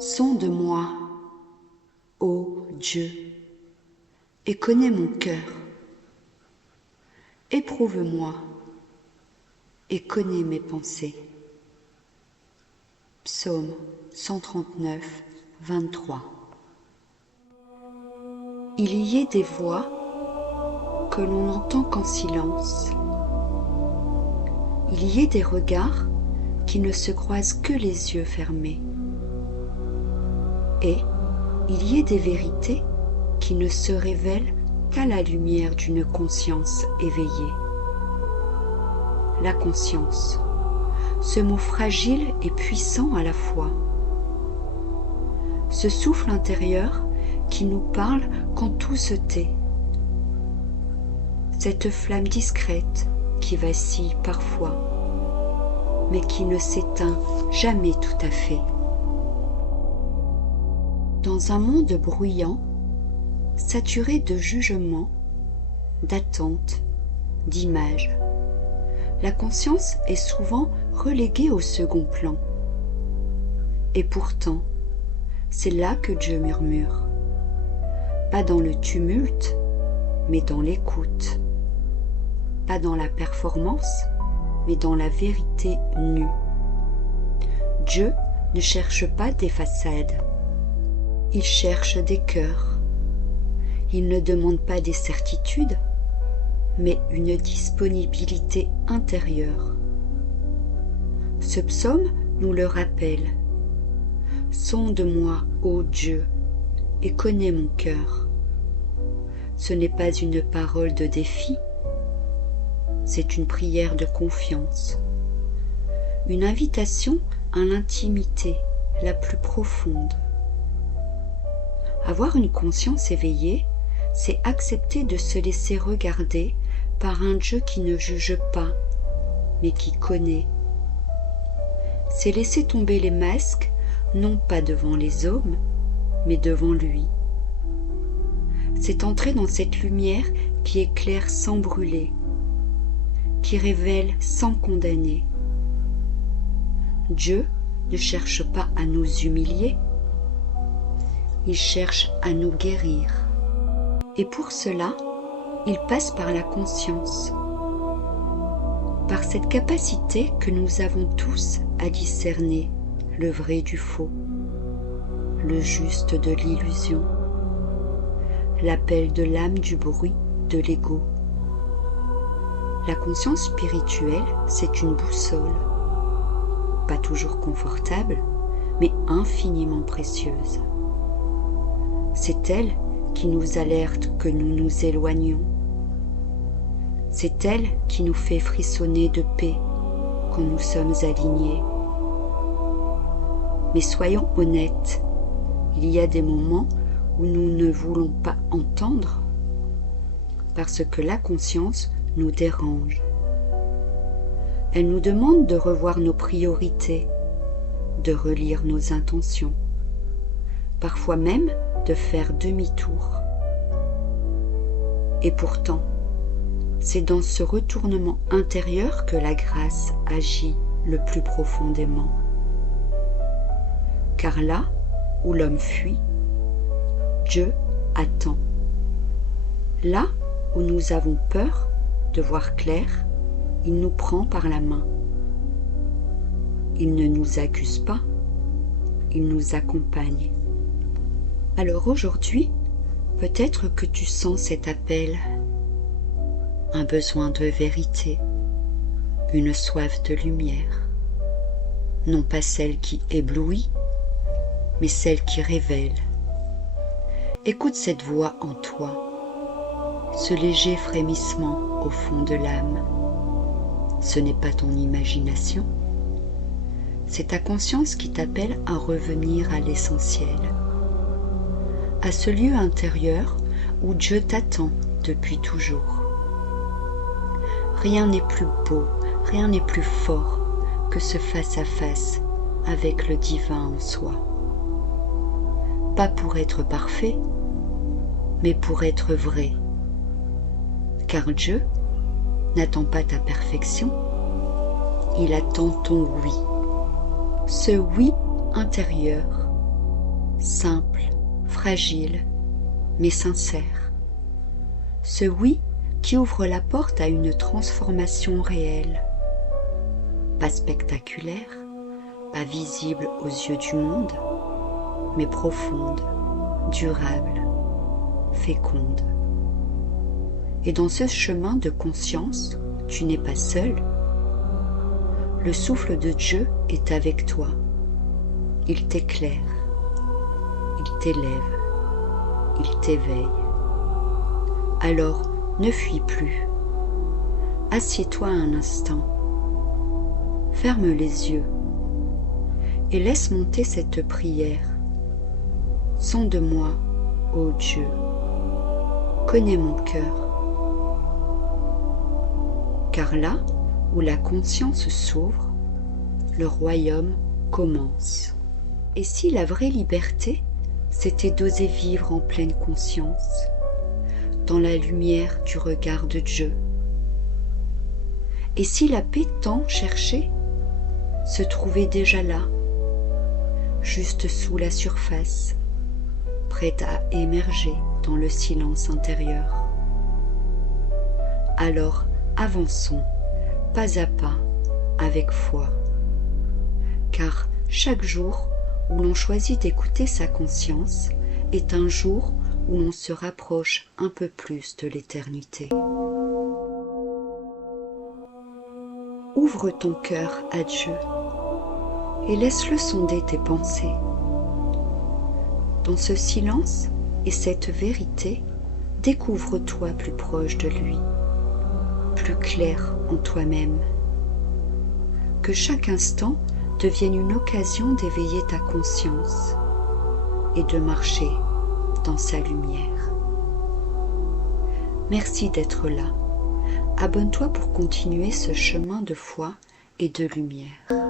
Sonde-moi, ô Dieu, et connais mon cœur. Éprouve-moi et connais mes pensées. Psaume 139, 23. Il y est des voix que l'on n'entend qu'en silence. Il y est des regards qui ne se croisent que les yeux fermés. Et il y est des vérités qui ne se révèlent qu'à la lumière d'une conscience éveillée. La conscience, ce mot fragile et puissant à la fois. Ce souffle intérieur qui nous parle quand tout se tait. Cette flamme discrète qui vacille parfois, mais qui ne s'éteint jamais tout à fait. Dans un monde bruyant, saturé de jugements, d'attentes, d'images, la conscience est souvent reléguée au second plan. Et pourtant, c'est là que Dieu murmure, pas dans le tumulte, mais dans l'écoute, pas dans la performance, mais dans la vérité nue. Dieu ne cherche pas des façades, il cherche des cœurs. Il ne demande pas des certitudes, mais une disponibilité intérieure. Ce psaume nous le rappelle. Sonde-moi, ô Dieu, et connais mon cœur. Ce n'est pas une parole de défi, c'est une prière de confiance, une invitation à l'intimité la plus profonde. Avoir une conscience éveillée, c'est accepter de se laisser regarder par un Dieu qui ne juge pas, mais qui connaît. C'est laisser tomber les masques, non pas devant les hommes, mais devant lui. C'est entrer dans cette lumière qui éclaire sans brûler, qui révèle sans condamner. Dieu ne cherche pas à nous humilier, il cherche à nous guérir. Et pour cela, il passe par la conscience, par cette capacité que nous avons tous à discerner le vrai du faux, le juste de l'illusion, l'appel de l'âme du bruit de l'ego. La conscience spirituelle, c'est une boussole, pas toujours confortable, mais infiniment précieuse. C'est elle qui nous alerte que nous nous éloignons. C'est elle qui nous fait frissonner de paix quand nous sommes alignés. Mais soyons honnêtes, il y a des moments où nous ne voulons pas entendre parce que la conscience nous dérange. Elle nous demande de revoir nos priorités, de relire nos intentions, parfois même de faire demi-tour. Et pourtant, c'est dans ce retournement intérieur que la grâce agit le plus profondément. Car là où l'homme fuit, Dieu attend. Là où nous avons peur de voir clair, il nous prend par la main. Il ne nous accuse pas, il nous accompagne. Alors aujourd'hui, peut-être que tu sens cet appel, un besoin de vérité, une soif de lumière, non pas celle qui éblouit, mais celle qui révèle. Écoute cette voix en toi, ce léger frémissement au fond de l'âme. Ce n'est pas ton imagination, c'est ta conscience qui t'appelle à revenir à l'essentiel, à ce lieu intérieur où Dieu t'attend depuis toujours. Rien n'est plus beau, rien n'est plus fort que ce face-à-face avec le divin en soi. Pas pour être parfait, mais pour être vrai. Car Dieu n'attend pas ta perfection, il attend ton oui. Ce oui intérieur simple, fragile, mais sincère. Ce oui qui ouvre la porte à une transformation réelle. Pas spectaculaire, pas visible aux yeux du monde, mais profonde, durable, féconde. Et dans ce chemin de conscience, tu n'es pas seul. Le souffle de Dieu est avec toi. Il t'éclaire, il t'élève, il t'éveille. Alors, ne fuis plus. Assieds-toi un instant. Ferme les yeux et laisse monter cette prière. Sonde-moi, ô Dieu. Connais mon cœur. Car là où la conscience s'ouvre, le royaume commence. Et si la vraie liberté, c'était d'oser vivre en pleine conscience, dans la lumière du regard de Dieu? Et si la paix tant cherchée se trouvait déjà là, juste sous la surface, prête à émerger dans le silence intérieur? Alors avançons, pas à pas, avec foi, car chaque jour où l'on choisit d'écouter sa conscience est un jour où l'on se rapproche un peu plus de l'éternité. Ouvre ton cœur à Dieu et laisse-le sonder tes pensées. Dans ce silence et cette vérité, découvre-toi plus proche de lui, plus clair en toi-même. Que chaque instant devienne une occasion d'éveiller ta conscience et de marcher dans sa lumière. Merci d'être là. Abonne-toi pour continuer ce chemin de foi et de lumière.